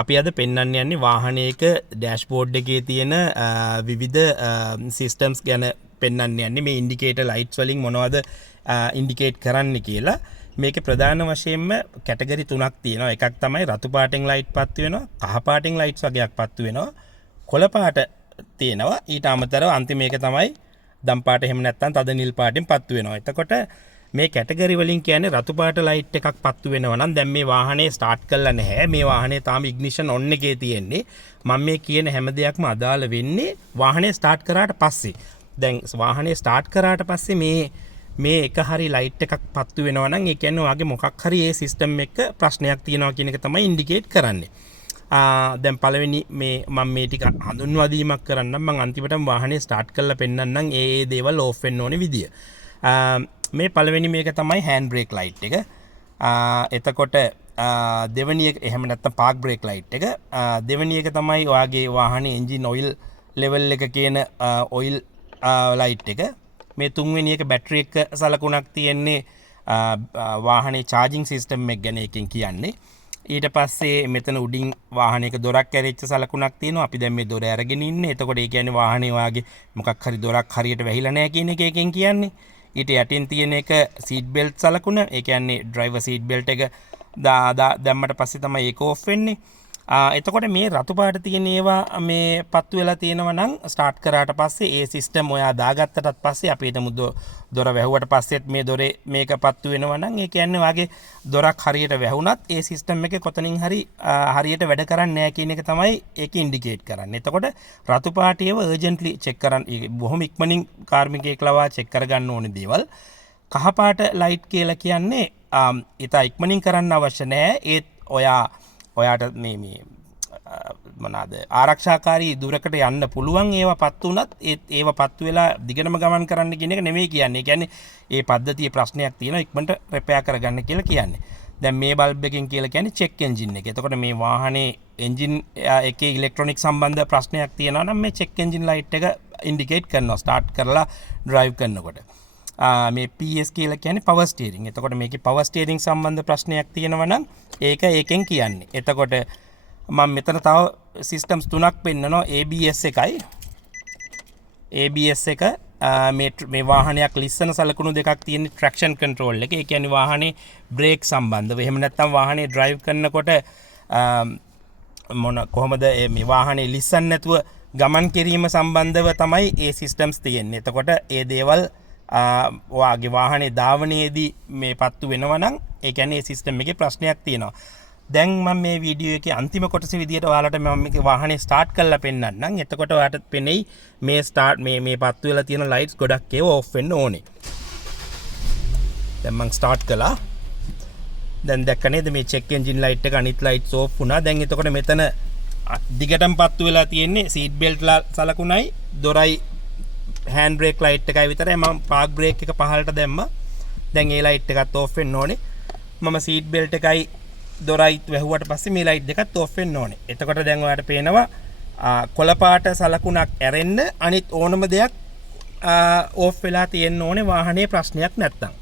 අපි අද පෙන්වන්න යන්නේ වාහනයක ඩෑෂ්බෝඩ් එකේ තියෙන විවිධ සිස්ටම්ස් ගැන පෙන්වන්න යන්නේ. මේ ඉන්ඩිකේටර් ලයිට්ස් වලින් මොනවද ඉන්ඩිකේට් කරන්නේ කියලා. මේකේ ප්‍රධාන වශයෙන්ම කැටගරි තුනක් තියෙනවා. එකක් තමයි රතු පාටෙන් ලයිට් පත්තු වෙනවා, කහ පාටෙන් ලයිට්ස් වගේක් පත්තු වෙනවා, කොළ පාට තියෙනවා. ඊට අමතරව අන්තිම එක තමයි දම් පාට එහෙම නැත්නම් තද නිල් පාටෙන් පත්තු වෙනවා. එතකොට මේ කැටගරි වලින් කියන්නේ රතු පාට ලයිට් එකක් පත්තු වෙනවා නම් දැන් මේ වාහනේ ස්ටාර්ට් කරලා නැහැ. මේ වාහනේ තාම ඉග්නිෂන් ඔන් එකේ තියෙන්නේ. මම මේ කියන හැම දෙයක්ම අදාළ වෙන්නේ වාහනේ ස්ටාර්ට් කරාට පස්සේ. දැන් වාහනේ ස්ටාර්ට් කරාට පස්සේ මේ එක හරි ලයිට් එකක් පත්තු වෙනවා නම් ඒ කියන්නේ ඔයාගේ මොකක් හරි ඒ සිස්ටම් එක ප්‍රශ්නයක් තියෙනවා කියන එක තමයි ඉන්ඩිකේට් කරන්නේ. දැන් පළවෙනි මේ මම මේ ටික හඳුන්වා දීමක් කරන්නම්. මම අන්තිමටම වාහනේ ස්ටාර්ට් කරලා පෙන්නන්නම් ඒ දේවල් ඕෆ් වෙන්න ඕනේ විදිය. මේ පළවෙනි මේක තමයි හෑන්ඩ් බ්‍රේක් ලයිට් එක. එතකොට දෙවෙනි එක එහෙම නැත්නම් පාක් බ්‍රේක් ලයිට් එක. දෙවෙනි එක තමයි ඔයාගේ වාහනේ එන්ජින් ඔයිල් ලෙවල් එක කියන ඔයිල් ලයිට් එක. මේ තුන්වෙනි එක බැටරි එක සලකුණක් තියෙන්නේ වාහනේ චාර්ජින් සිස්ටම් එක ගැන එකෙන් කියන්නේ. ඊට පස්සේ මෙතන උඩින් වාහනයක දොරක් ඇරෙච්ච සලකුණක් තියෙනවා. අපි දැන් මේ දොර අරගෙන ඉන්නේ. එතකොට ඒ කියන්නේ වාහනේ වාගේ මොකක් හරි දොරක් හරියට වැහිලා නැහැ කියන එක එකෙන් කියන්නේ. ඊට යටින් තියෙන එක සීට් බෙල්ට් සලකුණ. ඒ කියන්නේ ඩ්‍රයිවර් සීට් බෙල්ට් එක දැම්මට පස්සේ තමයි ඒක ඕෆ් වෙන්නේ. එතකොට මේ රතු පාට තියෙන ඒවා මේ පත්තු වෙලා තියෙනවා නම් ස්ටාර්ට් කරාට පස්සේ ඒ සිස්ටම් ඔයා දාගත්තටත් පස්සේ අපි හිතමු දොර වැහුවට පස්සෙත් මේ දොරේ මේක පත්තු වෙනවා නම් ඒ කියන්නේ වාගේ දොරක් හරියට වැහුණත් ඒ සිස්ටම් එකේ කොතනින් හරි හරියට වැඩ කරන්නේ නැහැ කියන එක තමයි ඒක ඉන්ඩිකේට් කරන්නේ. එතකොට රතු පාටියව අර්ජන්ට්ලි චෙක් කරන්න බොහොම ඉක්මනින් කාර්මිකයෙක් ලවා චෙක් කරගන්න ඕනේ දේවල්. කහ පාට ලයිට් කියලා කියන්නේ ඉතා ඉක්මනින් කරන්න අවශ්‍ය නැහැ. ඒත් ඔයාට මේ මොනවාද ආරක්ෂාකාරී දුරකට යන්න පුළුවන් ඒවා පත්තු වුණත් ඒවා පත්තු වෙලා දිගටම ගමන් කරන්න කියන එක නෙමෙයි කියන්නේ. ඒ කියන්නේ ඒ පද්ධතියේ ප්‍රශ්නයක් තියෙනවා ඉක්මනට රිපෙයාර් කරගන්න කියලා කියන්නේ. දැන් මේ බල්බ් එකෙන් කියලා කියන්නේ චෙක් එන්ජින් එක. එතකොට මේ වාහනේ එන්ජින් එකේ ඉලෙක්ට්‍රොනික සම්බන්ධ ප්‍රශ්නයක් තියෙනවා නම් මේ චෙක් එන්ජින් ලයිට් එක ඉන්ඩිකේට් කරනවා ස්ටාර්ට් කරලා ඩ්‍රයිව් කරනකොට. මේ PS කියලා කියන්නේ පවර් ස්ටියරින්. එතකොට මේකේ පවර් ස්ටියරින් සම්බන්ධ ප්‍රශ්නයක් තියෙනවා නම් ඒක ඒකෙන් කියන්නේ. එතකොට මම මෙතන තව සිස්ටම්ස් තුනක් පෙන්නනවා. ABS එකයි. ABS එක මේ වාහනයක් ලිස්සන සලකුණු දෙකක් තියෙන ට්‍රැක්ෂන් කන්ට්‍රෝල් එක. ඒ කියන්නේ වාහනේ බ්‍රේක් සම්බන්ධව. එහෙම නැත්නම් වාහනේ ඩ්‍රයිව් කරනකොට කොහොමද මේ වාහනේ ලිස්සන්න නැතුව ගමන් කිරීම සම්බන්ධව තමයි ඒ සිස්ටම්ස් තියෙන්නේ. එතකොට ඒ දේවල් ඔයාගේ වාහනේ ධාවනයේදී මේ පත්තු වෙනවා නම් ඒ කියන්නේ ඒ සිස්ටම් එකේ ප්‍රශ්නයක් තියෙනවා. දැන් මම මේ වීඩියෝ එකේ අන්තිම කොටස විදියට ඔයාලට මම මේක වාහනේ ස්ටාර්ට් කරලා පෙන්නන්නම්. එතකොට ඔයාලට පෙනෙයි මේ පත්තු වෙලා තියෙන ලයිට්ස් ගොඩක් ඒවා ඕෆ් වෙන්න ඕනේ. දැන් මම ස්ටාර්ට් කළා. දැන් දැක්ක නේද මේ චෙක් එන්ජින් ලයිට් එක අනිත් ලයිට්ස් ඕෆ් වුණා. දැන් එතකොට මෙතන දිගටම පත්තු වෙලා තියෙන්නේ සීට් බෙල්ට් සලකුණයි දොරයි හෑන්ඩ් බ්‍රේක් ලයිට් එකයි විතරයි. මම පාක් බ්‍රේක් එක පහළට දැම්මා. දැන් ඒ ලයිට් එකත් ඕෆ් වෙන්න ඕනේ. මම සීට් බෙල්ට් එකයි දොරයි වැහුවට පස්සේ මේ ලයිට් දෙකත් ඕෆ් වෙන්න ඕනේ. එතකොට දැන් ඔයාලට පේනවා කොළ පාට සලකුණක් ඇරෙන්න අනිත් ඕනම දෙයක් ඕෆ් වෙලා තියෙන්න ඕනේ වාහනේ ප්‍රශ්නයක් නැත්තම්.